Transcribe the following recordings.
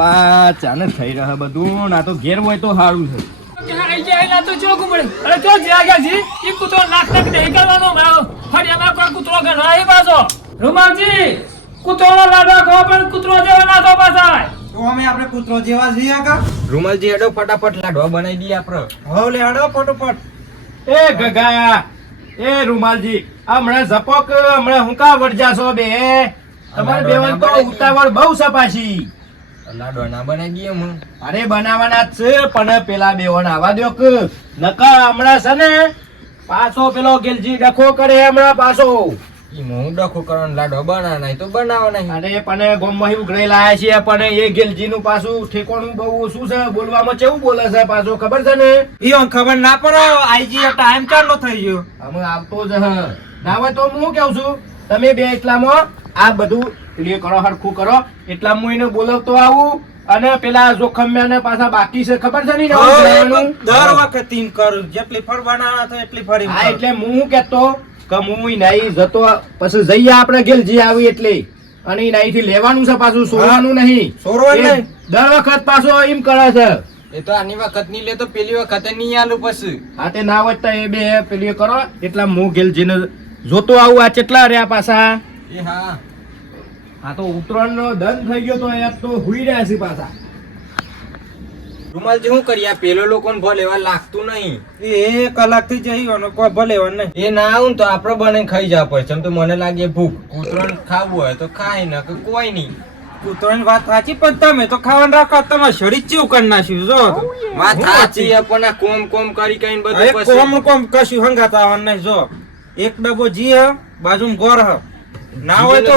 આમાં ચાને થઈ રહે બધું ના તો ઘેર હોય તો સારું છે. રૂમાલજી હેડો ફટાફટ લાડવા બનાવી દઈએ આપણે. હવ લે હેડો ફટોફટ. એ ગગા એ રૂમાલજી હમણાં ઝપોક હમણાં હું કા વળજાશો બે તમારે બેવન તો ઉતાવળ બહુ સપાશી. લાડવા ના બનાવી દઈએ હું. અરે બનાવવાના જ છે પણ પેલા બેવન આવા દો કે નકા હમણાં છે ને પાછો પેલો ગિલજી ડખો કરે હમણાં પાછો. હું ડખો કરવાનો લાડવા બનાવવાના તો બનાવવાના. અરે પણ ગોમમાં ઉઘરાઈ લાયા છીએ પણ એ ગિલજી નું પાછું ઠેકોણું બહુ ઓછું છે બોલવામાં કેવું બોલે છે પાછો ખબર છે ને. ઈ ખબર ના પડે આઈજી ટાઈમ ચાલો થઈ ગયો. અમે આવતો જ હ ના હોય તો હું કેવું છું તમે બે એટલામાં આ બધું ક્લિયર કરો હરખું કરો એટલા હું એને બોલાવતો આવું અને પેલા જોખમ્યા પાછા બાકી છે ખબર છે ને દર વખત ઈમ કરું જેટલી ફળ બનાવવા તો એટલી ફરી. હા એટલે હું કેતો કે હું નહીં જતો પછી જઈએ આપણે ગેલજી આવી એટલે અને અહીંથી લેવાનું છે પાછું સોરવાનું નહીં. સોરવાનું નહીં દર વખત પાછો એમ કરે છે. એ તો આની વખત નહીં લે તો પેલી વખત નહીં આલું પછી. હા તે ના હોય એ બે પેલી કરો એટલા હું ગેલજીને જોતો આવું આ કેટલા રહ્યા પાછા. એ હા હા તો ઉત્તરાયણ નો દંડ થઈ ગયો તો અહીંયા તો હુઈ રહ્યા છે પાછા. રૂમાલજી શું કરીએ પેલો લોકોને ભલે લેવા લાગતું નહીં. એ કલાક થી જઈ કોઈ ભલે નહીં. એ ના આવું તો આપડે બને ખાઈ જવા પડશે એમ તો મને લાગે ભૂખ. ઉત્તરાયણ ખાવું હોય તો ખાય ને કે કોઈ નહીં. ઉત્તરાયણ વાત સાચી પણ તમે તો ખાવાનું રાખો તમારે શરીર ચેવું કરી નાખ્યું જો. વાત સાચી પણ આ કોમ કોમ કરી કઈ બધું કોમ કશું હંગાતા આવવાનું નહીં. જો એક ડબ્બો જી હ બાજુ ગોર હ ના હોય તો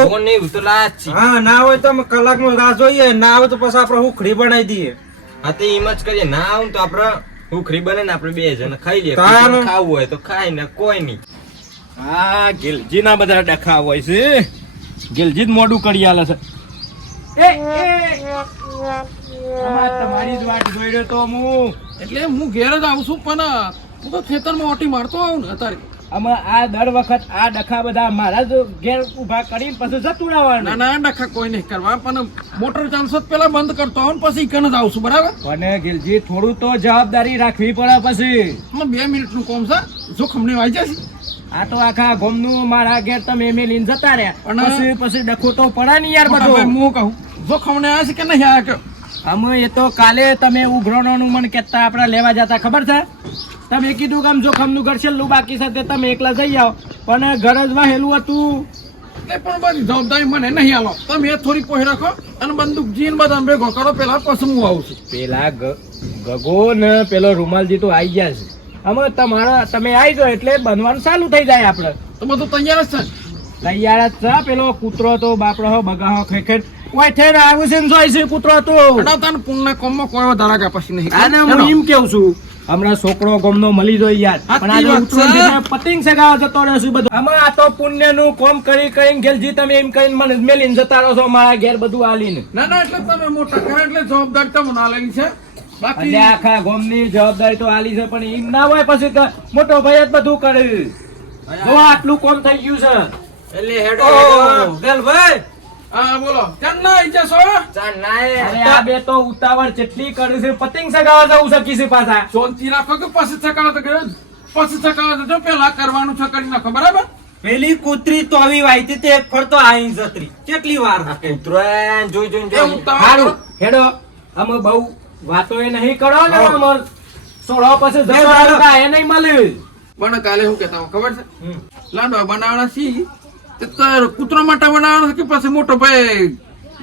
હા ના હોય તો અમે કલાક નો રાહ જોઈએ ના આવે તો પછી આપડે હુખડી બનાવી દઈએ. હા તો એમ જ કરીએ ના આવું તો આપડે હુખડી બને ને આપડે બે જણ ખાઈ લઈએ. ખાવું હોય તો ખાય ને કોઈ નહીં. હા ગિલજી ના બધા ડખા હોય છે ગિલજી જ મોડું કરી આલે છે. તમારી જ વાટ જોઈ રહ્યો તો હું એટલે હું ઘેર જ આવું છું પણ હું તો ખેતરમાં ઓટી મારતો આવું ને અત્યારે. આમાં આ દર વખત આ ડખા બધા મારા જ ઘેર ઉભા કરીને પછી જતું રહેવાનું. ના ના ડખા કોઈ નહીં કરવા પણ મોટર ચાલશો પેલા બંધ કરતો હોઉં પછી કને જ આવશું બરાબર. અને ગિલજી થોડું તો જવાબદારી રાખવી પડે પછી. 2 મિનિટનું કામ છે જોખમની વાઈ જશે. આ તો આખા ગોમનું મારા ઘેર તમે મેલીને જતા રહ્યા પછી ડખો તો પડે ને યાર બધો. હું કહું જોખમને આવ્યા છે કે નહીં આવ્યા કે અમે એ તો કાલે તમે ઉઘરાણોનું મને કહેતા આપડા લેવા જતા ખબર છે. તમે કીધું કે આમ જોખમનું ઘર છેલ્લું બાકી છે તમે એકલા જઈ આવો પણ ઘર જ વાહેલું હતું. એ પણ બધી જવાબદારી મને નહીં આલો તમે થોડી પોહી રાખો અને બંદૂક જીન બધા ભેગો કરો પેલા પછી હું આવું છું. પેલા ગગો ને પેલો રૂમાલજી તો આવી ગયા છે. અમે તમારા તમે આવી જાઓ એટલે બનવાનું ચાલુ થઈ જાય આપડે. તો બધું તૈયાર જ છે. તૈયાર જ છે. પેલો કૂતરો તો બાપડો બગાહો ખેખેર કોઈ થઈને આવું છે ને જોઈ છે કૂતરો તો તને પુણ્ય કોમમાં કોઈ વધારા ગયા પછી નહીં. આને હું એમ કેવું છું હમણાં છોકરો ગમનો મળી જોઈ યાર પણ આજે ઉત્તરાયણ પતંગ સગાવા જતો રહેશું બધું. આમાં આ તો પુણ્ય નું કોમ કરી કરીને ગેલજી તમે એમ કહીને મને મેલીને જતા રહો છો મારા ઘેર બધું આલીને. ના ના એટલે તમે મોટા કરે એટલે જવાબદારી તમને આલેલી છે. બાકી આખા ગોમની જવાબદારી તો આલી છે પણ એમ ના હોય પછી તો મોટો ભાઈ જ બધું કરે. જો આટલું કોમ થઈ ગયું છે એટલે હેડો ગેલભાઈ હા બોલો ચાલ ના આવી જશો ચાલ ના. અરે આ બે તો ઉતાવળ જેટલી કરી છે પતંગ સગાવા જવું શકી છે પાછા. શાંતિ રાખો કે પછી ચકાવા તો ગયો પછી ચકાવા તો પેલા કરવાનું છે કરી નાખો બરાબર. પેલી કૂતરી તો આવી વાઈતી તે એક ફળ તો આઈ જતરી કેટલી વાર ઉતરાય જોઈ જોઈ હારું હેડો અમે બહુ વાતો એ નહીં કરો ને અમર સોળો પછી જવાનું કાય નહીં મળે. પણ કાલે હું કહેતા ખબર છે લાડવા બનાવવાના છી તો કૂતરો માટે બનાવવાનો કે પછી મોટો ભાઈ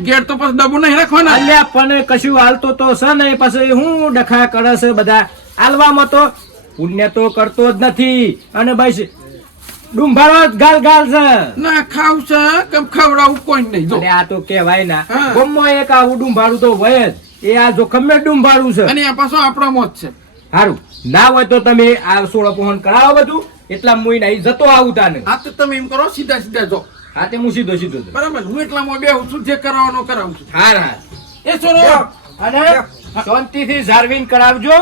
ગેટ તો પછી ડબ્બો નહીં રાખવાના. અલ્યા પણ કશું હાલતો તો છે નહીં પછી હું ડખા કરે છે બધા હાલવામાં તો પુણ્ય તો કરતો જ નથી અને બસ ડુંભારો જ ગાલ ગાલ છે. ના ખાવ છે કેમ ખવડાવું કોઈ નહીં. જો આ તો કેવાય ના ગમમાં એક આવું ડુંભારું તો હોય જ. એ આ જોખમ ડુંભારું છે અને આ પાછો આપણો મોત છે. સારું ના હોય તો તમે આ સોળો પહોંચ કરાવો બધું એટલા મુઈ નહીં જતો આવું તાને. હા તો તમે એમ કરો સીધા સીધા જો. હા તે હું સીધો સીધો બરાબર હું એટલામાં બેહું છું જે કરવાનો કરાવું છું. હા હા એ છોરો અને શાંતિથી ઝારવીન કરાવજો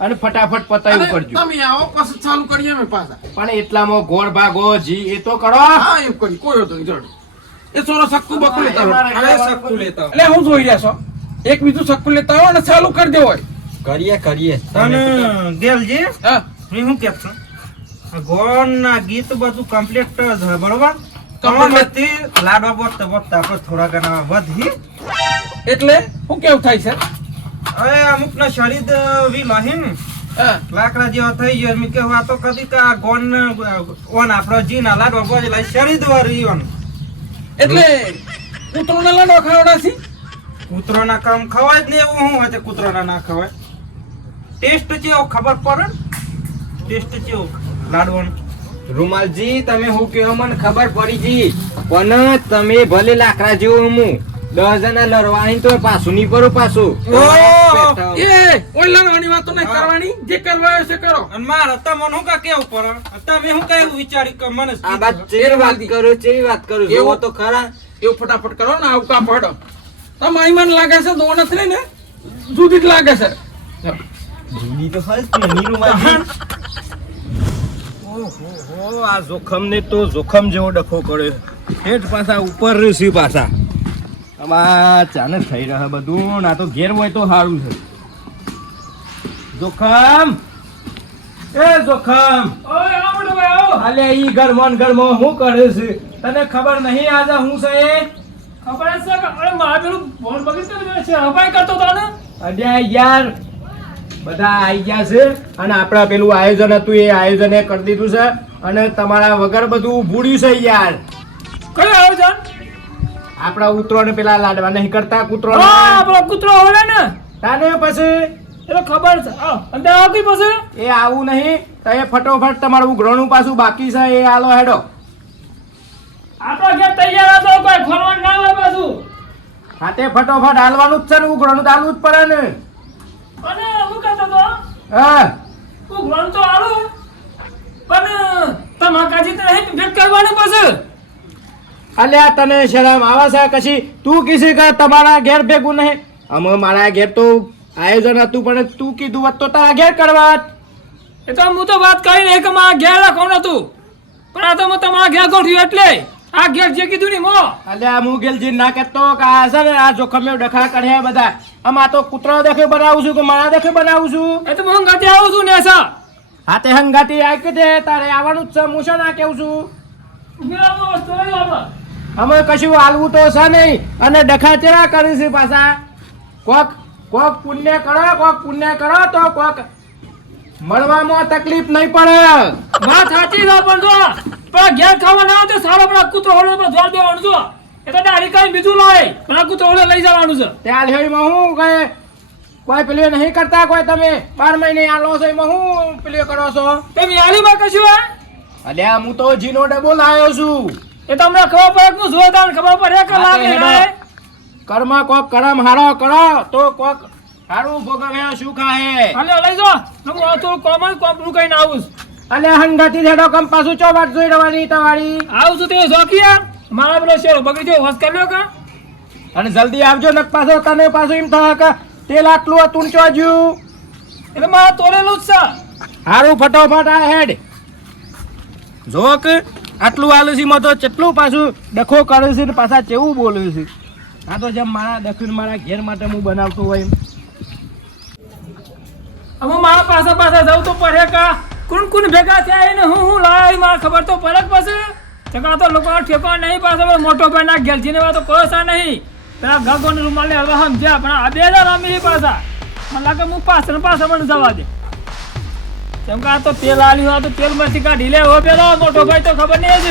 અને ફટાફટ પતાવી પડજો. તમે આવો પછી ચાલુ કરીએ અમે પાછા. પણ એટલામાં ગોળ ભાગો જી એ તો કરો. હા એમ કરી કોઈ હતો નહીં. એ છોરો સક્કુ બક્કુ લેતા અરે સક્કુ લેતા એટલે હું જોઈ રહ્યા છો એક બીજું સક્કું લેતા આવો અને ચાલુ કરી દેવો હોય. કરીએ અને ગેલજી હા હું શું કેપ છું ગોળના ગીત બધું કમ્પ્લીટ છે બરોબર Complete. કમળથી લાડવા બોલતા બોલતા આપણે થોડા ઘણા વધી એટલે શું કેવું થાય છે? હવે અમુક ના શરીર વિલહીન હા લાકડા જેવા થઈ ગયો મેં કેવું આ તો કદી કા ગોન ઓન આપણો જીના લાડવા બોલેલા શરીર વાળી ઓન એટલે કૂતરોના લાડવા ખાવડાવશી? કૂતરોના કામ ખવાય જ નહીં એવું શું હોય તે કૂતરોના ના ખવાય ટેસ્ટ ચેવો ખબર પડે ને ટેસ્ટ ચેવો લાડવાનો રૂમાલજી તમે હું કહો મને ખબર પડી જી પણ તમે ભલે લાકડા જેવો હું 10 જણા લડવાની તો પાછું નહીં પડું પાછું એ ઓય લડવાની વાતો નહીં કરવાની, જે કરવા આવે છે કરો. અને મારે તમને શું કા કેવું પડે તમે શું કઈ વિચારી કે મને આ વાત ચેવી વાત કરું એવું? જોવો તો ખરા એવું ફટાફટ કરો ને આવું કામ પડો. તમે અહીં મને લાગે છે દો નથી ને જુદી જ લાગે છે. જૂની તો હજ નહીં રૂમાલજી ઓહો આ જોખમ ને તો જોખમ જેવો ડખો કર્યો હેઠ પાછા ઉપર ઋષિ પાછા આમાં ચાને થઈ રહ્યા બધું ના તો ઘેર હોય તો સારું છે જોખમ એ જોખમ હાલે ઈ ગરમોન ગરમો હું કરે છે તને ખબર નહીં આજે હું છે એ ખબર છે કે અરે મારે પેલું ફોન બગડી છે હવાઈ કરતો તો ને અડ્યા યાર બધા આવી ગયા છે અને આપણા પેલું આયોજન હતું એ આયોજન એ કરી દીધું છે અને તમારા વગર બધું ભૂડ્યું છે યાર કયું આયોજન? આપણા ઉતરોને પેલા લાડવા નહીં કરતા કૂતરો હા આપણો કૂતરો હોલે ને તાને પછી એ તો ખબર છે. અંદર આવો કઈ પછી એ આવું નહીં તો એ ફટોફટ તમારું ઉઘરાણું પાછું બાકી છે એ આલો હેડો આપણો ઘેર તૈયાર હતો કોઈ ખોલવાનું ના હોય પાછું. હાથે ફટોફટ હાલવાનું જ છે ને ઉઘરાણું તો હાલવું જ પડે ને અને હું કહેતો તો હા હું ઘણ તો આલું પણ તમારા કાજી તો નહીં ભેટ કરવાનું પછી અલ્યા તને શરમ આવે છે કશી તું કીધી કે તમારા ઘેર ભેગું નહીં અમે મારા ઘેર તો આયોજન હતું પણ તું કીધું હોત તો તારા ઘેર કરવા એ તો હું તો વાત કરી નહીં કે મારા ઘેર રાખવાનું હતું પણ આ તો મેં તમારા ઘેર ગોઠવ્યું એટલે આ ઘેર જે કીધું ને મો અલ્યા હું ગેલજી ના કહેતો કે આ છે ને આ જોખમે ડખા કાઢ્યા બધા આમાં તો કૂતરા દેખે બનાવું છું કે મારા દેખે બનાવું છું એ તો હું ગાતે આવું છું ને સા હાથે હંગાતી આ કે દે તારે આવવાનું જ છે હું છે ના કેવું છું મેં વસ્તુ લઈ આવો અમે કશું હાલવું તો છે નહીં અને ડખા ચેરા કરી છે પાછા કોક પુણ્ય કરો તો કોક મળવામાં તકલીફ નહીં પડે વાત સાચી છે પણ જો પણ ઘેર ખાવા ના આવે તો સારો પણ કૂતરો હોળે પર જોર દેવાનું છો એ તો ડાળી કઈ બીજું લાય પણ આ કૂતરો હોળે લઈ જવાનું છે ત્યાં લેડીમાં હું કહે કોઈ પેલી નહીં કરતા કોઈ તમે 12 મહિને આલો છો એમાં હું પેલી કરો છો તમે આલીમાં કશું હે અલ્યા હું તો જીનો ડબ્બો લાવ્યો છું એ તમને ખબર પડે કે હું જોરદાર ખબર પડે કે લાગે ના કર્મ કોક કરમ હારો કરો તો કોક હારું ભોગવે શું ખાય હાલે લઈ જો હું આ તો કોમન કોપરું કઈ ના આવું છું. અલે હંગાતી ધેડો કમ પાછું ચો વાત જોઈ રહેવાની તમારી આવું છું તે જોકી યાર મારા પેલો શેરો બગડી ગયો હોશ કરી લ્યો કા અને જલ્દી આવજો નક પાછો તને પાછું એમ થાય કે તેલ આટલું હતું ચોજ્યું એટલે મારા તોરેલું જ છે હારું ફટોફટ આ હેડ જો કે આટલું આલુસીમાં તો કેટલું પાછું ડખો કરે છે ને પાછા કેવું બોલે છે આ તો જેમ મારા દક્ષિણ મારા ઘેર માટે હું બનાવતો હોય એમ હવે મારા પાછા જવું તો પડે કા કોણ ભેગા થયા એને હું લાવી મારે ખબર તો પડે જ પછી ચકા તો લોકો ઠેકો નહીં પાછો મોટો ભાઈ ના ગેલજી ને તો કોઈ સા નહીં પેલા ગગોને રૂમાલ ને હળવા સમજ્યા પણ આ 2000 રમી પાછા મને લાગે હું પાછળ મને જવા દે કેમ કે આ તો તેલ આલ્યું આ તો તેલ માંથી કાઢી લે હો પેલો મોટો ભાઈ તો ખબર નહીં જ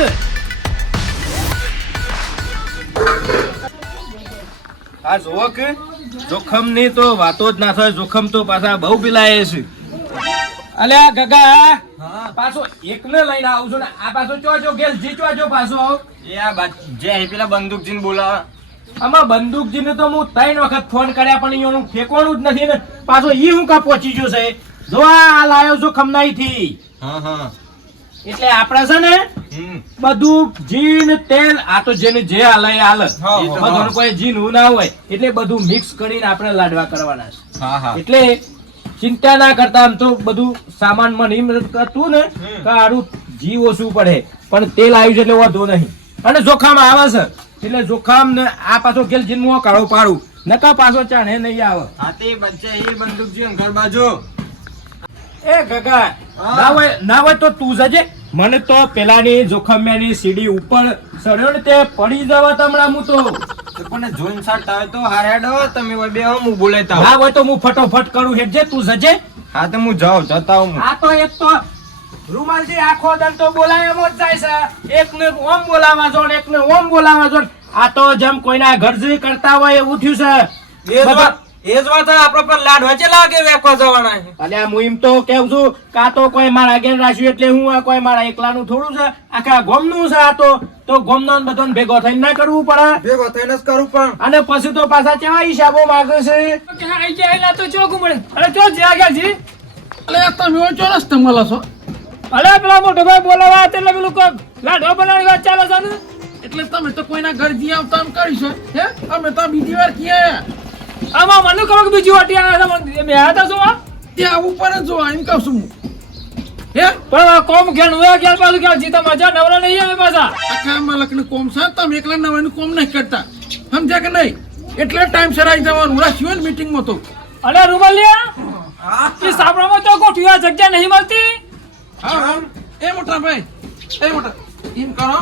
આ જુઓ કે જોખમ ની તો વાતો જ ના થાય જોખમ તો પાછા બહુ પીલાય છે અલ્યા ગગા પાછો એકને લઈને આવું છું ને આ પાછો ચોજો ગેલ જીચવાજો પાછો એ આ જે પેલા બંદૂકજીને બોલાવા આમાં બંદૂકજીને તો હું 3 વખત ફોન કર્યા પણ એનું ફેંકવાનું જ નથી ને પાછો ઈ હું કા પહોંચી ગયો છે જો આ લાયો છું ખમનાઈથી હા એટલે આપણે છે ને બધું જીન તેલ આ તો જેને જે હાલે એ હાલે બધાનું કોઈ જીન ના હોય એટલે બધું મિક્સ કરીને આપણે લાડવા કરવાના છે હા એટલે ચિંતા ના કરતા આમ તો બધું સામાન મને કરતું ને કે હારું જીવ ઓછું પડે પણ તેલ આવ્યું છે એટલે વધુ નહીં અને જોખામ આવે છે એટલે જોખામ ને આ પાછો ગેલ જીન હું કાળો પાડું નકા પાછો ચાણે નહીં આવે. હાથી બચ્ચે એ બંદૂક છે ઘર બાજુ. એ ગગા ના હોય તો તું જજે. મને તો પેલાની જોખમિયાની સીડી ઉપર ચડ્યો ને તે પડી જવા તમણા હું તો. તો પણ જોઈન સાટ આવે તો હાર હેડો તમે ઓય બે હું બોલાતા ના હોય તો હું ફટોફટ કરું હેડજે તું જજે. હા તો હું જાઉં જતા હું. આ તો એક તો રૂમાલજી આખો દન તો બોલાય એમ જ જાય છે. એકને ઓમ બોલાવા જો ને એકને ઓમ બોલાવા જો. આ તો જેમ કોઈના ઘરજી કરતા હોય એવું થયું છે. એ જ વાત આપડે પર લાડ વચ્ચે લાગે વેકો જવાના છે. અલ્યા હું એમ તો કેવું છું કા તો કોઈ મારા ઘેર રાખ્યું એટલે હું આ કોઈ મારા એકલાનું થોડું છે આખા ગોમનું છે. આ તો ગોમનો ને બધાને ભેગો થઈને ના કરવું પડે. ભેગો થઈને જ કરું પણ અને પછી તો પાછા કેવા હિસાબો માગે છે. કે આઈ ગયા એલા તો ચોક મળે. અરે ચો જ્યાં ગયા જી. એટલે આ તમે ઓય ચો રસ્તે મળો છો અરે પેલા મોટો ભાઈ બોલાવા એટલે પેલું લાડો બનાવવાની વાત ચાલે છે ને. એટલે તમે તો કોઈના ઘર જી આવતા આમ કરીશો હે અમે તો બીજી વાર કીયા આમાં મને કહો કે બીજી વાટી આવ્યા હતા મેં હતા શું આ? ત્યાં ઉપર જ જો એમ કહું છું હું. હે પણ આ કોમ ઘેર હું ઘેર પાછું કે જીતા મજા નવરા નહીં આવે પાછા. આખા માલકનું કોમ છે તમે એકલા નવાનું કોમ નહીં કરતા સમજ્યા કે નહીં એટલે ટાઈમ સર આવી જવાનું રાખ્યું ને મીટિંગમાં તો અરે રૂમાલિયા એ સાપડામાં તો ગોઠવી જગ્યા નહીં મળતી. હા એ મોટા ભાઈ એ મોટા એમ કરો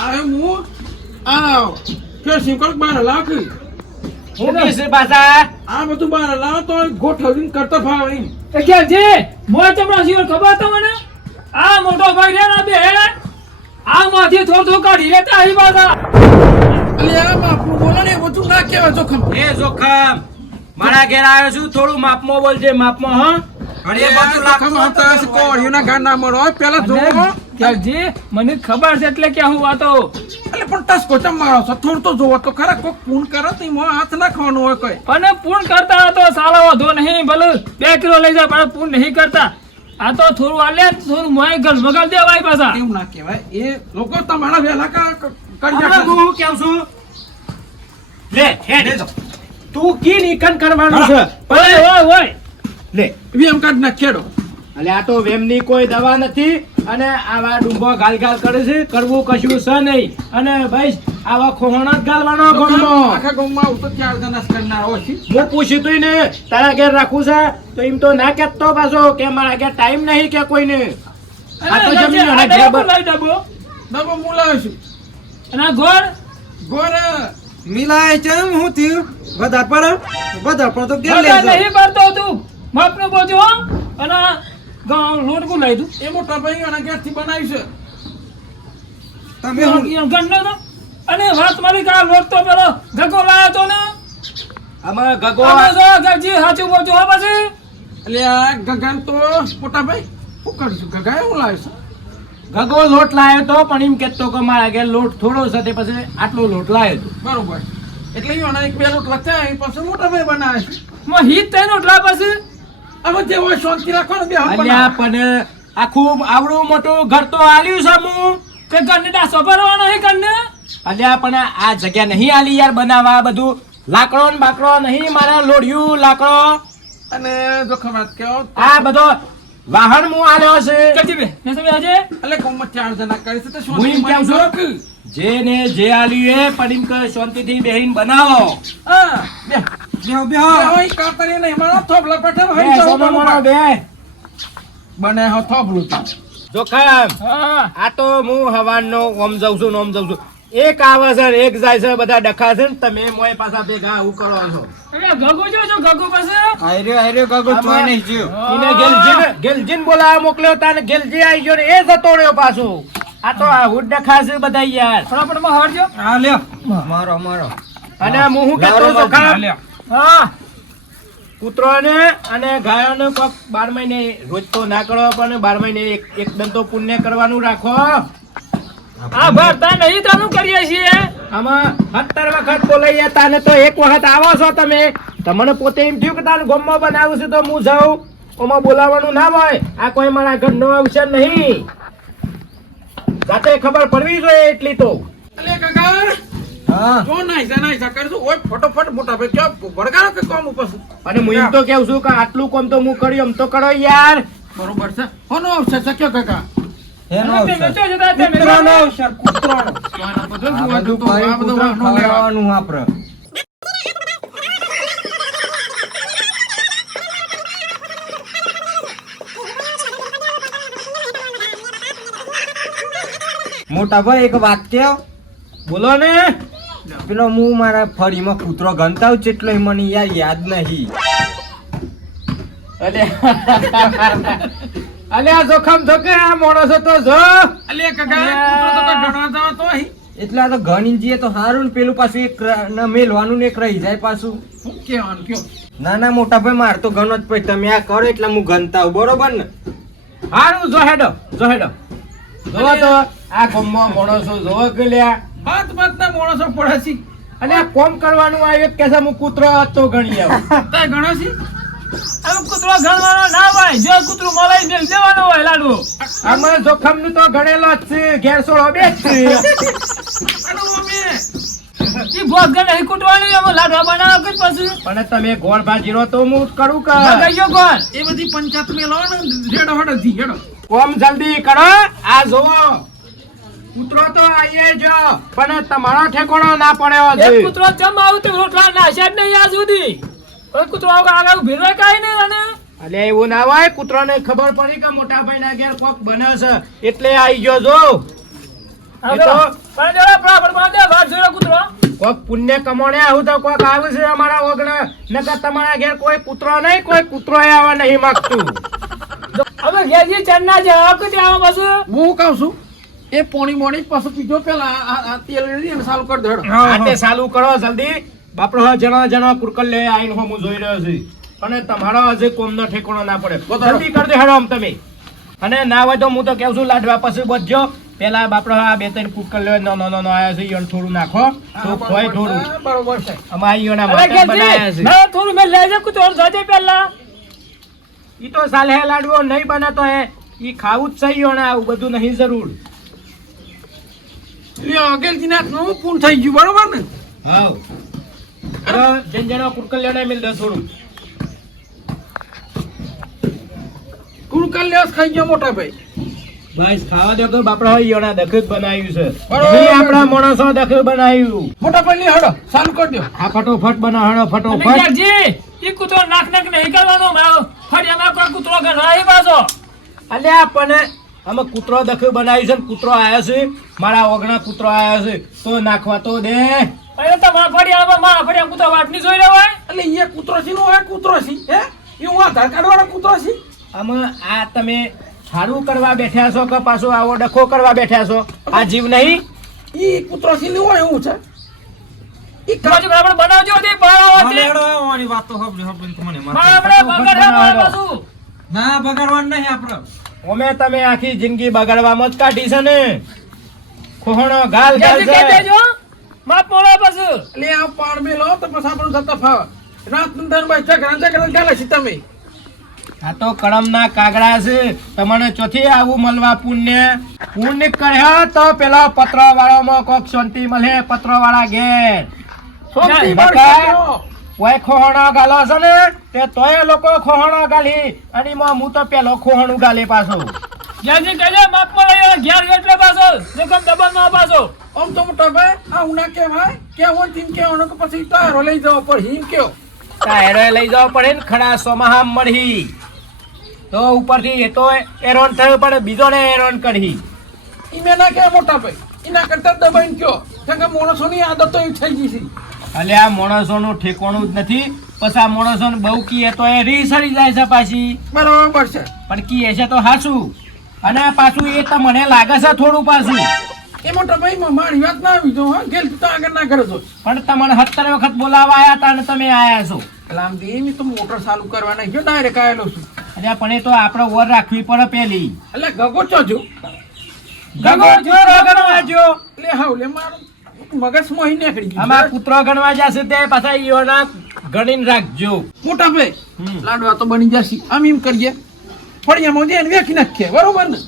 આ હું આ કે સિંકલ બાર લાખ હું કહીશ પાછા આ બધું બાર લાવ તો ગોઠવીને કરતા ફાવે એમ એ કે જે મોય ચમડા સિવાય ખબર તમને આ મોટો ભાઈ રે ના બે આ માંથી થોડું કાઢી લેતા અહીં પાછા. એટલે આ બાપુ બોલો ને એ બધું ના કહેવાય જોખમ એ જોખમ મારા ઘેર આવ્યો છું થોડું માપમાં બોલજે માપમાં. હા અને એ બધું લાખમાં હતા હશે કોળીઓના ઘર ના મળો પેલા જોવો જે મને ખબર છે એટલે કે હું વાતો એટલે પણ ટસકો ચમ મારો છો થોડું તો જોવો તો ખરા કોક પૂન કરે તો એમાં હાથ નાખવાનો હોય કોઈ પણ પૂર્ણ કરતા તો સાલા વધો નહીં ભલે 2 કિલો લઈ જાય પણ પૂર્ણ નહીં કરતા. આ તો થોડું આલે થોડું મોય ગલ મગાલ દેવાય પાછા. એવું ના કહેવાય એ લોકો તમારા વહેલા કરી હમણાં નાખે. હું કેવું છું લે હેડ તું કી નિકન કરવાનું છે ઓય ઓય ઓય લે. એમ કાઢ નાખ ખેડો એટલે આ તો વેમની કોઈ દવા નથી અને આવા ડુંબો ગાલ ગાલ કરે છે કરવું કશું છે નહીં. અને ભાઈ આવા ખોહણા જ ગાલવાનો ગમનો. આખા ગામમાં આવું તો 4 જણા જ કરનાર હોય છે હું પૂછ્યું તું ને તારા ઘેર રાખું છે તો એમ તો ના કેતો પાછો કે મારા ઘેર ટાઈમ નહીં કે કોઈને. આ તો જમીન અને ઘેર બ- લઈ ડબો ડબો મુલાવ છું અને આ ગોળ ગોરે મિલાય છે એમ હું થયું વધારે તો કે લે બધા નહીં કરતો તું માપનું બોજો અને લોટ કો લઈ દઉં એ મોટા ભાઈ અને ગેસથી બનાવી છે તમે હું ગન્નો તો અને વાત મારી કા લોટ તો પેલો ગગો લાયો તો ને આમાં ગગો આમાં જો ગગજી સાચું બોલજો હો પછી એટલે આ ગગન તો મોટા ભાઈ શું કરશું ગગા એવું લાવે છે ગગો લોટ લાયો તો પણ એમ કેતો કે મારા ઘેર લોટ થોડો છે તે પછી આટલો લોટ લાયો તો. બરોબર એટલે એના એક બે રોટ લખ્યા એ પછી મોટા ભાઈ બનાવે છે માં હિત થઈને ઉઠલા પછી હવે જે હોય શાંતિ રાખવાનું બે હાથ અલ્યા બનાવો. પણ આખું આવડું મોટું ઘર તો આલ્યું છે હું. કે ગન્ને ડાસો ભરવાનો હે ગન્ને અલ્યા પણ આ જગ્યા નહીં આલી યાર બનાવવા બધું લાકડો ને બાકડો નહીં મારે લોઢિયું લાકડો અને જો ખબર કહો આ બધો વાહન હું આલ્યો છે. કરજી બે ને સમજ આજે એટલે ગામમાં 4 જણા કરે છે તો હું એમ કેમ છું શાંતિ જેને જે આલ્યું એ પણ એમ કે શાંતિથી બેહીને બનાવો. હા બે બેહો હવે કાતરી નહીં મારો થોપલા પેટે બે ભાઈ સોનો મોનો બે. બને હો થોપલું તા જોખમ હા આ તો હું હવારનો ઓમ જાઉં છું ને ઓમ જાઉં છું. એક આવે છે ને એક જાય છે બધા ડખા છે ને તમે મોય પાછા ભેગા આવું કરો છો. અરે ગગો જો છો ગગો પાસે આયરે ગગો ચોય નહીં જ્યો એને ગેલજીન બોલાવા મોકલ્યો તાને ગેલજી આવી ગયો ને એ જતો રહ્યો પાછો. આ તો આ હુડ ડખા છે બધા યાર. ફટાફટ માં હરજો હા લ્યો મારો અને હું શું કહેતો જોખમ હા કૂતરોને અને ગાયોને કોક 12 મહિને રોજ તો ના કરો પણ 12 મહિને એકદમ તો પુણ્ય કરવાનું રાખો. આ ભરતા નહીં તાનું કરીએ છીએ આમાં 17 વખત બોલાઈએ તાને તો એક વખત આવો છો તમે. તમને પોતે એમ થયું કે તારે ગામમાં બનાવું છે તો હું જાઉં ઓમાં બોલાવવાનું ના હોય. આ કોઈ મારા ઘરનો અવસર નહીં. જાતે ખબર પડવી જોઈએ એટલી તો. અલે ગગા હા જો નાઈ જા કરજો ઓય ફટોફટ મોટા ભાઈ ક્યાં વળગાડો કે કોમ ઉપર અને હું એમ તો કેવું છું કે આટલું કોમ તો હું કર્યું એમ તો કરો યાર. બરોબર છે કોનો અવસર છે કયો ગગા એનો તમે અવસર. વેચો જતા તમે કૂતરાનો અવસર, કૂતરાનો. આ બધું આ બધું જોવા તો ભાઈ આ બધું કૂતરાને વાહનો લેવા. ખવડાવવાનું આપણે મોટા ભાઈ એક વાત કેવ બોલો ને. પેલો હું મારા ફળીમાં કૂતરો ગણતા હોઉં જેટલો મને યાર યાદ નહીં. અલે આ જોખમ જોકે આ માણસો તો જો અલે કાકા કૂતરો તો કઈ ગણવા જાવ તો અહીં એટલે આ તો ગણી જઈએ તો સારું ને પેલું પાછું એક મેલવાનું ને એક રહી જાય પાછું. શું કહેવાનું કયો ના ના મોટા ભાઈ મારે તો ગણો જ પછી તમે આ કરો એટલે હું ગણતા હોઉં બરોબર ને. હારું જો હેડો જોવો તો આ ગામમાં માણસો જોવો કે લ્યા. બાત ના માણસો પડે છે અને આ કોમ કરવાનું આવ્યો કે છે હું કૂતરો હતો ગણી આવું. તાય ગણો છે હવે કૂતરો ગણવાનો ના હોય, જો કૂતરું મળે એ મેલ દેવાનો હોય લાડુ. આમાં જોખમ નું તો ગણેલો જ છે, ઘેર સોળો બે જ છે. અરે મમ્મી ઈ ભોગ ગણે ઈ કૂટવાની, એમાં લાડવા બનાવો કે પછી પણ તમે ગોળ ભાજીરો તો હું કરું કે ગયો કોણ? એ બધી પંચાયત મેં લો ને રેડો હડો જી હેડો કોમ જલ્દી કરો. આ જોવો કૂતરો તો આઈએ જો પણ તમારો ઠેકોણો ના પડ્યો એક છે. કૂતરો ચમ આવું તો રોટલા નાશ્યા જ નહીં આજ સુધી. કોઈ કૂતરો આગળ ભીરવાય કાંઈ નહીં અને અલે એવું ના હોય, કૂતરાને ખબર પડી કે મોટા ભાઈ ના ઘેર કોક બને છે એટલે આઈ ગયો જો. એ તો પણ જરા બરાબર બાંધે વાત જોયો કૂતરો. કોક પુણ્ય કમાણે આવું તો કોક આવે છે અમારા ઓગણે. નકર તમારા ઘેર કોઈ કૂતરો નહીં, કોઈ કૂતરો આવવા નહીં માંગતું. હવે ઘેરજી ચરના જે આપ કે આવા પાછું હું કહું છું એ પોણી મોણી પાછું પીજો પેલા આ તેલ રેડી અને ચાલુ કરી દેડો આતે ચાલુ કરો જલ્દી. બાપડો જણા કુરકલ લે આઈને હું જોઈ રહ્યો છું. અને તમારો હજી કોમનો ઠેકાણો ના પડે. જલ્દી કરી દે હેડો આમ તમે. અને ના હોય તો હું તો કેવું છું લાડવા પછી બધજો પેલા બાપડો આ બે ત્રણ કુરકલ લે નો આયા છે ઈયોને થોડું નાખો તો ખોય થોડું. બરોબર છે અમાર ઈયોના હવે માટે બનાયા ઘેરજી છે. ના થોડું મેં લઈ જા કૂતરો જાજે પહેલા. ઈ તો સાલે લાડવો નહીં બને તો ઈ ખાવું જ છે ઈયોને, આવું બધું નહીં જરૂર. લ્યો આગળથી નાખનું પૂન થઈ ગયું બરોબર ને હાવ જંજણા કુરકલ લેને મિલ દે થોડું. કુરકલ લેસ ખાઈ ગયો મોટા ભાઈ બસ ખાવા દો કે બાપડા હોય ઈયોના દખત બનાવ્યું છે. બરોબર. નહીં આપણા માણસો દખત બનાવ્યું. મોટા ભાઈ લ્યો હડો ચાલુ કરી દો આ ફટોફટ બનાવવાનો અને ફટોફટ. ઘેરજી ઈ કૂતરો નાક નહીં કરવાનો. મારો ફળિયામાં કોઈ કૂતરો ગણવા આવી પાછો. અલ્યા પણ અમે કૂતરો દખત બનાવ્યું છે ને કૂતરો આવ્યો છે, મારા ઓગણા કૂતરો આવ્યો છે તો નાખવા તો દે. અરે તમારા ફળિયામાં મારા ફળિયા કૂતરો વાટ નહીં જોઈ રહ્યો હોય. એટલે એ કૂતરો છે નો હોય કૂતરો છે હે એ હું આધાર કાર્ડ વાળો કૂતરો છે અમે આ તમે સારું કરવા બેઠ્યા છો કે પાછો આવો ડખો કરવા બેઠ્યા છો? આ જીવ નહીં. ઈ કૂતરો છે નો હોય એવું છે ઈ બાજુ બરાબર બનાવજો તે બહાર આવો તે. આવવાની વાત તો હબળી તમને બરાબર બગડ હે મારા પાછું. ના બગાડવાનું નહીં આપણે. અમે તમે આખી જિંદગી બગાડવામાં જ કાઢી છે ને. ખોહણો ગાલ ગાલ ઘેરજી કહી છે. દેજો માપ મોળા પાછું. એટલે આ પાણ મેં લો તો પછી આપણું થતા ફાવે રાત નું દર ભાઈ ચકરા ગાલે છે તમે આ તો કળમના કાગડા છે. તમને ચોથી આવું મળવા પુણ્ય કર્યા તો પેલા પત્ર વાળામાં કોક શાંતિ મળે. પત્ર વાળા ઘેર સોમથી બકા. બાર ઓય ખોહણો ગાલો છે ને તે તોય લોકો ખોહણો ગાલી અને એમાં હું તો પેલો ખોહણું ગાલે પાછો. ઘેરજી કહી દે માપ મોળા ઘેર એટલે પાછો જોખમ દબાણમાં પાછો. આમ તો મોટા ભાઈ આ ઉના કેવાય કેવો તીમ કેવાનો કે પછી તારો લઈ જવો પડે હિમ કેવો તાયરો લઈ જવો પડે ને ખડા સોમાહામ મળી તો ઉપરથી એ તો એરોન થયો પણ બીજો ને એરોન કરી. ઈ મેં ના કે મોટા ભાઈ એના કરતા દબાઈને કયો કારણ કે માણસોની આદત તો એ થઈ ગઈ છે અલે આ માણસોનું ઠેકાણું જ નથી. પછી આ માણસોને બહુ કીએ તો એ રી સડી જાય છે પાછી. બરાબર છે પણ કીએ છે તો હાચું. અને પાછું એ તો મને લાગે છે થોડું પાછું. એ મોટા ભાઈ મારી વાત ના આવી જો હા ગેલ તો આગળ ના કરે છો પણ તમને 17 વખત બોલાવા આયા હતા અને તમે આયા છો. એટલે આમ એમ તો મોટર ચાલુ કરવા નહીં ગયો ડાયરેક્ટ આવેલો છું અરે પણ એ તો આપણે ઓર રાખવી પડે પેલી. એટલે ગગો ચો જો ગગો જો ગણવા જો. એટલે હાવ લે મારું મગજ મોહી નીકળી ગયું આમાં કૂતરો ગણવા જશે તે પાછા ઈયોના ગણીને રાખજો. મોટા ભાઈ લાડવા તો બની જશે આમ એમ કરીએ ફળિયામાં જઈને વેચી નાખીએ બરોબર ને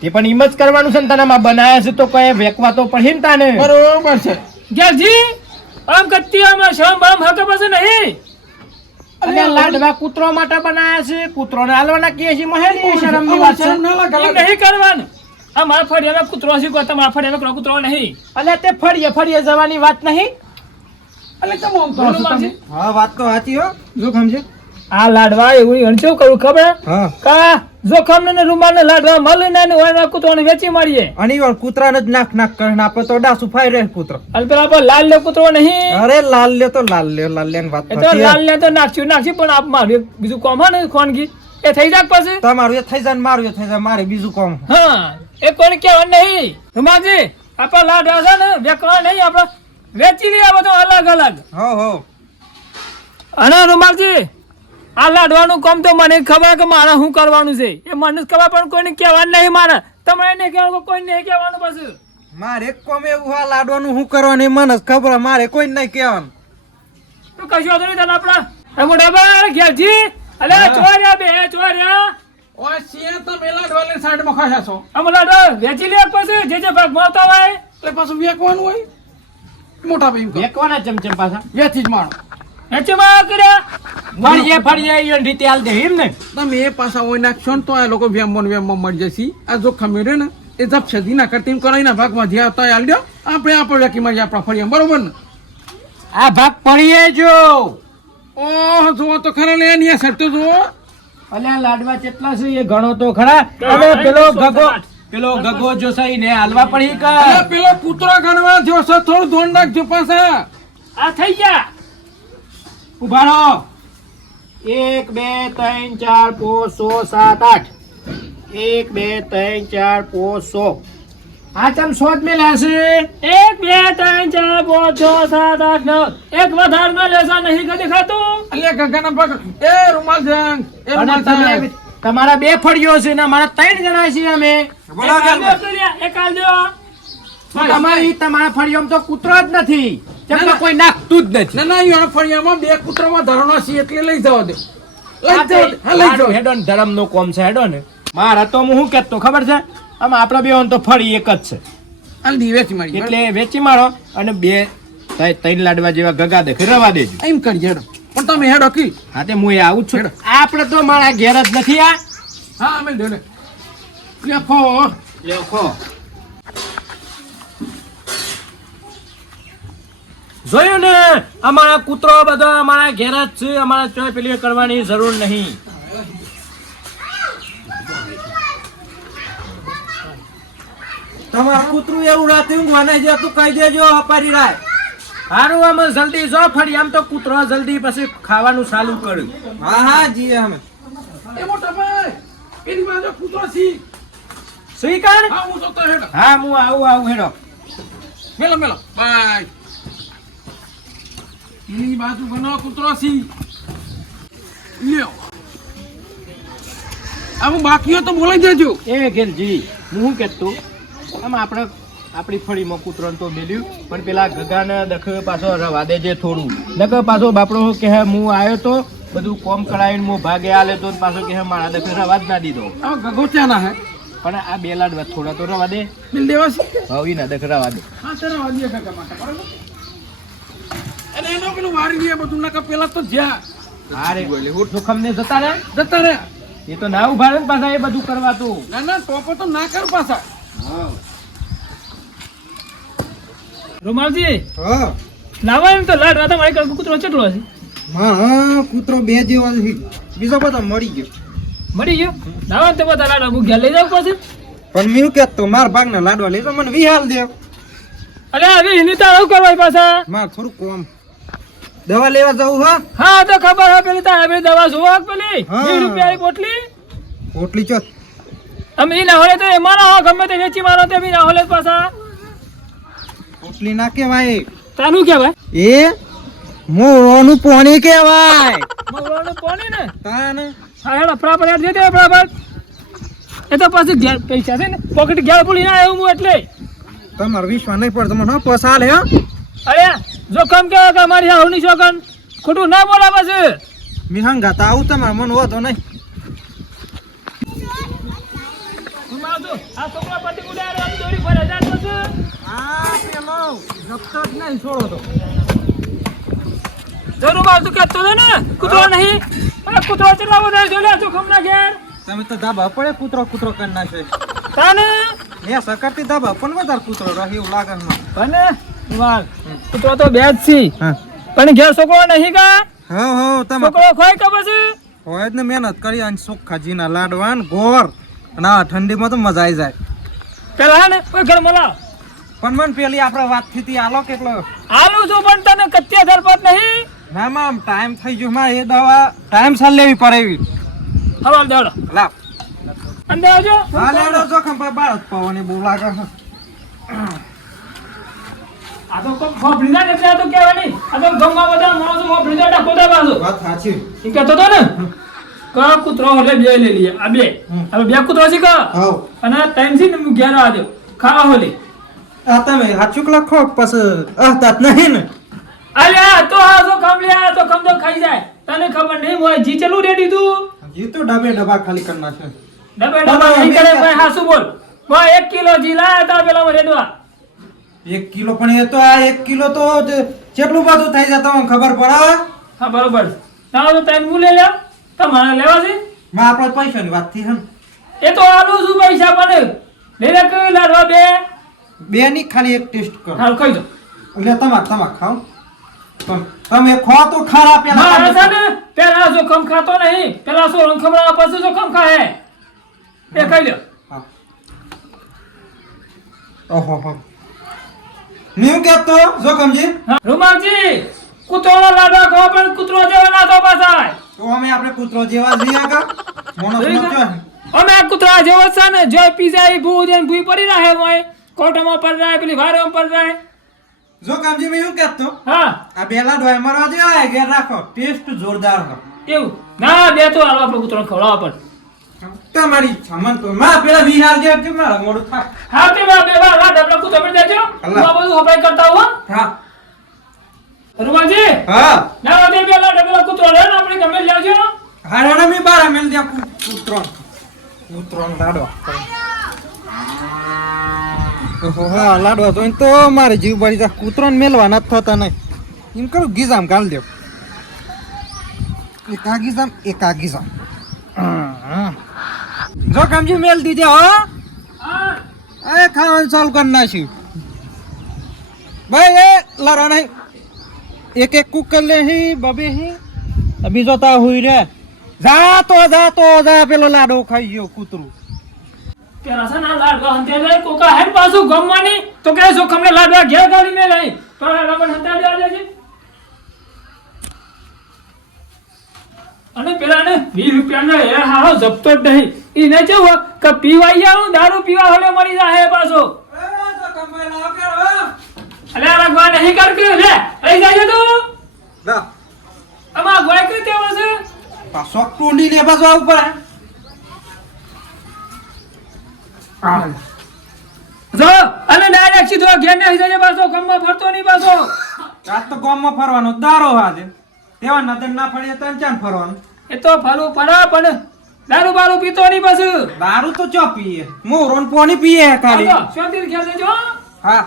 તે પણ એમ જ કરવાનું છે ને તને માં બનાયા છે તો કઈ વેકવા તો પડે ને તાને. બરોબર છે ઘેરજી આમ કત્તી આમ શરમ બરમ હકે પછી નહીં. અલે લાડવા કૂતરો માટે બનાયા છે, કૂતરોને હાલવાના કે છે મહેલી શરમની વાત છે. શરમ ના લાગે એમ નહીં કરવાનું. આ મારા ફળિયામાં કૂતરો છે કોઈ તમારા ફળિયામાં કૂતરો નહીં. અલે તે ફળીએ જવાની વાત નહીં. એટલે કેમ આમ કરો છો તમે? હા વાત તો સાચી હો જો સમજે આ લાડવા એવું ઈવન શું કરું ખબર હા કા જોખમ ને રૂમાલ ને લાડવા મળે ને ને ઓય કૂતરાને વેચી મારીએ અને વાર કૂતરાને જ નાક નાક કરીને આપે તો ડાસુ ફાઈ રહે કૂતરો. અને પેલા પર લાલ લે કૂતરો નહીં અરે લાલ લ્યો તો લાલ ની વાત એ તો નથી. લાલ લે તો નાખશું પણ આપ મારું એક બીજું કોમ હે ને ખોનગી એ થઈ જાય પછી તમારું એ થઈ જાય ને મારું એ થઈ જાય, મારે બીજું કોમ. હા એ કોને કહેવાનું નહીં રૂમાજી આપણા લાડવા છે ને વેચવા નહીં આપણે વેચી લઈએ આ બધું અલગ અલગ હો અને રૂમાલજી આ લાડવાનું કામ તો મને ખબર કે મારે શું કરવાનું છે એ મને જ ખબર પણ કોઈને કહેવાનું નહીં મારે તમારે નહીં કહેવાનું કોઈ નહીં કહેવાનું પછી મારે એક કોમ એવું આ લાડવાનું શું કરવાનું એ મને જ ખબર, મારે કોઈ નહીં કહેવાનું. તો કશું વાંધો નહીં તને આપણા એ મોટા ભાઈ ઘેરજી અલે ચોર્યા બે ચોર્યા ઓય સિયા તો મેલા ડોલે સાઈડમાં ખાશા છો અમે લાડવા વેચી લે પછી જે ભાગ મળતા હોય એટલે પાછું વેકવાનું હોય મોટા ભાઈ એમ કહો. વેકવાના ચમચમ પાછા વેચી જ મારો વેચીમાં કર્યા ફળીએ ઈ રીતે હાલ દે એમ ને. તમે એ પાછા હોય નાખશો ને તો આ લોકો વેમમાં મળી જશે. આ જો ખમેરે ને એ જપ છદી ના કરતી એમ કરો એના ભાગમાં જે આવતા હોય હાલ દો આપણે વેકીમાં આપણા ફળિયા બરોબર ને. આ ભાગ પડીએ જો ઓહ જુઓ તો ખરા ને એની અસર તો જુઓ. અલ્યા લાડવા કેટલા છે એ ગણો તો ખરા. હવે પેલો ગગો જો સહી ને હાલવા પડી અરે કર. પેલો કૂતરો ગણવા જો છે થોડું ધોન રાખજો પાછા. આ થઈ ગયા ઉભા રહો. 1 2 3 4 5 6 7 8 1 2 3 4 5 6 આ ચમ 100 જ મેલ્યા છે. 1 2 3 4 5 6 7 8 9 એક વધાર માં લેસા નહીં કદી ખાતું અલ્યા ગગાના પગ એ રૂમાલ જંગ એ અને રૂમાલ તમે જંગ. તમારા 2 ફળીઓ છે ને મારા 3 જણા છીએ અમે. એક આલ દો તમારા ફળીઓમાં તો કૂતરો જ નથી. ચમ તો કોઈ નાખતું જ નથી. ના ના યો ફળિયામાં બે કૂતરામાં ધરણો છે એટલે લઈ જવા દે. લઈ આ જાઓ દે. હા, લઈ જાઓ. હેડો ને ધર્મનો કોમ છે હેડો ને. મારા તો હું શું કહેતો ખબર છે આમાં આપણા બેઓને તો ફળી એક જ છે હાલ દી વેચી મારી એટલે વેચી મારો અને 2 3 લાડવા જેવા ગગા દેખે રવા દેજો. એમ કરી હેડો પણ તમે હેડો કી. હા તે હું એ આવું જ છું. હેડો. આપણે તો મારા ઘેર જ નથી આ. હા અમે દેડે લેખો લેખો જોયું ને અમારા કૂતરો બધો અમારા ઘેર જ છે. અમારા ચોય પેલી કરવાની જરૂર નહીં. તમારું કૂતરું એવું રાતે ઊંઘવા નહીં જતું કહી દેજો અપારી રાય. હારું અમે જલ્દી જો ફરી આમ તો કૂતરો જલ્દી પછી ખાવાનું ચાલુ કર્યું. હા જી અમે એ મોટા ભાઈ પેલી બાજુ કૂતરો છે. સ્વીકાર. હા હું તો હેડો હા હું આવું હેડો. મેલો બાય. પેલી બાજુ ઘણો કૂતરો છે. લ્યો આવું બાકી હોય તો બોલાઈ દેજો. એ ઘેરજી હું શું કહેતો આમ આપણે આપણી ફળીમાં કૂતરોને તો મેલ્યું પણ પેલા ગગાને દખ પાછો રવા દેજે થોડું. નકર પાછો બાપડો કે હું આવ્યો તો બધું કોમ કરાવીને હું ભાગે આલે તો પાછો કે મારા દખ રવા જ ના દીધો. આ ગગો ત્યાં ના હે પણ આ 2 લાડવા થોડા તો રવા દે. બિલ દેવા છે. હવે ના દખ રવા દે. હા સર વાડીએ કાકા માટે બરાબર. અને એનો પેલું વારી લે બધું નકા પેલા તો જ્યાં અરે જોખમ ને જતા રે જતા રે. એ તો ના ઉભા રહે ને પાછા એ બધું કરવા તું. ના ના ટોપો તો ના કર પાછા. રૂમાલજી હા લાવા એમ તો લાડવા તો મારી કણ કૂતરો ચટલો છે હા કૂતરો 2 જેવો છે. બીજો બધો મળી ગયો મરી ગયો લાવા ને તો બધા લાડવા હું ઘેર લઈ જાવ પછી પણ મેં કહેતો માર ભાગના લાડવા લેજો મને વિહાલ દેવ. અરે હવે એની તો આવું કરવા પાછા માર થોડું કોમ દવા લેવા જવું હા. હા તો ખબર હે પેલી તારે પેલી દવા જોવા પેલી હા. 20 રૂપિયાની પોટલી પોટલી ચોથ અમે ઈ ના હોલે તો એમાં ના હોય, ગમે તે વેચી મારો તે બી ના હોલે પાછા પોટલી ના કહેવાય તાનું કહેવાય એ મોળોનું પોણી કહેવાય. મગવાનું પાણી ને તાન હા હેડો પ્રાપર હેડ દે પ્રાપર એ તો પાછું ઘેર પૈસા છે ને પોકેટ ઘેર ભૂલી ના આવ્યું હું એટલે તમારો વિશ્વાસ નહીં પડતો મને પસાલ હે. અરે જોખમ કે મારી હાવની શોકન ખોટું ના બોલા પાછું મી હંગાતા આવું તમારે મન હોતો નહીં. આ છોકરા પતિ ઉડાડે આમ દોરી ફરે જાતો છે આ પેલો જપતો જ નહીં છોડો તો. જરૂર બાજુ કહેતો હતો ને કૂતરો નહીં અરે કૂતરો ચેટલા બધા જોલે જોખમ ના ઘેર તમે તો ધાબા પડે કૂતરો કરી નાખે. તાને મેં સકરતી ધાબા પણ વધારે કૂતરો રહે એવું લાગે છે મને. અને વાહ કૂતરો તો બે જ છી હા પણ ઘેર છોકરો નહીં કા હા તમે છોકરો ખોય કે પછી હોય જ ને મહેનત કરી અને ચોખ્ખાજીના લાડવા ને ગોળ અને આ ઠંડીમાં તો મજા આવી જાય. પેલા હે ને કોઈ ઘર મલાવ પણ મન પેલી આપણે વાત થઈ હતી આલો કેટલો આલું છું પણ તને કત્યા ધરપત નહીં ના મામ ટાઈમ થઈ ગયો માં એ દવા ટાઈમ સાલ લેવી પડે એવી હવાલ દેડો લાવ અંદર આવજો હા લેડો જોખમ પર બાળક પવન બહુ લાગે છે. આ તો કોઈ ફોફડીના એટલે આ તો કહેવાય નહીં આ તો ગમમાં બધા માણસો ફોફડીના ડાકોતા બાજુ વાત સાચી. ઈ કહેતો તો ને કા કૂતરો એટલે બે લઈ લઈએ આ બે હવે બે કૂતરો છે કા હાઉ અને ટાઈમ થી ને ઘેર આવજો ખાવા હોલી આ તમે હાચુક લખો પછી તાત નહીં ને અલ્યા તો આ તો કમલ્યા તો કમ તો ખાઈ જાય તને ખબર નહીં હોય જી ચલું રેડી તું જી તો ડબે ડબા ખાલી કરી નાખે. ડબે ડબા નહીં કરે ભાઈ હાસુ બોલ ભાઈ 1 કિલો જી લાયા તા પેલા રેડવા 1 કિલો પણ એ તો આ 1 કિલો તો કેટલું બધું થઈ જાય તમને ખબર પડે. હા બરોબર તારો તો ટાઈમ હું લઈ લે તમારે લેવા છે માં આપણે પૈસાની વાત થી હમ એ તો આલુ શું પૈસા પણ લઈ લે કે લાડવા બે ની ખાલી એક ટેસ્ટ કરો હાલ ખાઈ દો એટલે તમાર ખાઓ પણ તમે ખો તો ખરા પેલા મારા તમે સાને પેલા જો કમ ખાતો નહીં પેલા સો રંગ ખબર પછી જો કમ ખાય એ ખાઈ લ્યો હા. ઓહો હો ન્યુ કેતો જોખમજી હા, રૂમાલજી કૂતરોનો લાડવા ખાવા પણ કૂતરો જેવા ના તો પાછાય તો અમે આપણે કૂતરો જેવા છીએ કા મોણસ જોઈ નો કા? અમે આ કૂતરા જેવો છે ને જો પીઝા ઈ ભૂ દેન ભૂઈ પડી રહે હોય કોટામાં પડ રહે પેલી વારમાં પડ રહે જોખમજી મેં એવું કહેતો હા આ બેલા ડોય મારવા જેવા ઘેર રાખો ટેસ્ટ જોરદાર હો એવું ના બે તો હાલો આપણે કૂતરો ખવડાવવા પડે તમારી ઈચ્છા મન તો માં પેલા વિહાર જે કે મારા મોડું થાય હા તે બે વાર લાડ આપણે કૂતરો પડી દેજો હું આ બધું હપાઈ કરતા હું હા રૂમાલજી હા ના તે બે લાડ આપણે કૂતરો લે ને આપણે ગમે લેજો હારાના મી બારા મેલ દે કૂતરો લાડવા ઓહો હા લાડવા જોઈને તો મારે જીવ બળી જાય કૂતરો મેલવા નથી થતા નહીં એમ કરું ગીજામ ગાલ દેવ એક આ ગીજામ જો કામજી મેલ દીજે હો હા એ ખાવાનું ચાલુ કરી નાખ્યું ભાઈ એ લડો નહીં એક એક કુકર લે હી બબે હી બીજો તા હુઈ રે જા પેલો લાડો ખાઈ ગયો કૂતરું પેલા છે ને લાડવા હંતે જાય કોકા હેડ પાછું ગમવાની તો કે જો કમને લાડવા ઘેર ગાડી મે લઈ તો રમણ હંતા દે છે અને પેલા ને 20 રૂપિયા ને એ હારો જપતો જ નહીં ઈ ને કેવું કે પીવાઈ આવું દારૂ પીવા હોલે મરી જાય પાછો અલે આ ગવા નહીં કર કે લે લઈ જાય તું અમાર ગવા કે તે વસે પાછો ટુંડી ને પાછો આવું પડે જો અને ડાયરેક્ટ સીધો ઘેર ને જાય પાછો ગમમાં ફરતો નહીં પાછો આજ તો ગામમાં ફરવાનો દારો હાજે તેવા નજર ના પડીએ તો ચાન ફરવાનું એ તો ફરું ફરા પણ દારૂ બારૂ પીતો નહીં પાછું દારૂ તો ચો પીએ મોરોન પાણી પીએ ખાલી હાલો, શાંતિથી ઘેર જજો હા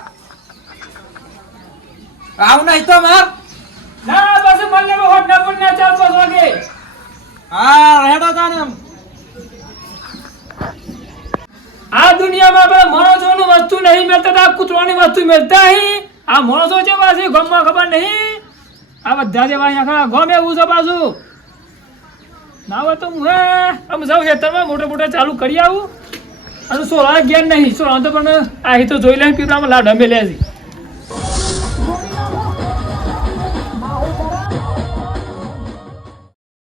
આવ નહીં તો માર ના પાછું મને હોટ ના પણ ના 4-5 વાગે હા રેડો તાને આ દુનિયામાં આપણે માણસોનું વસ્તુ નહીં મળતા તો આ કૂતરાની વસ્તુ મળતા અહીં આ માણસો છે પાછી ગામમાં ખબર નહીં આ બધા જેવા અહીંયા ગામ એવું છે પાછું ના હોય તો હું આમ જાઉં ખેતરમાં મોટે ચાલુ કરી આવું અને સોળા ઘેર નહીં સોળા તો પણ આ તો જોઈ લે પીપળામાં લાડ અમે લે છે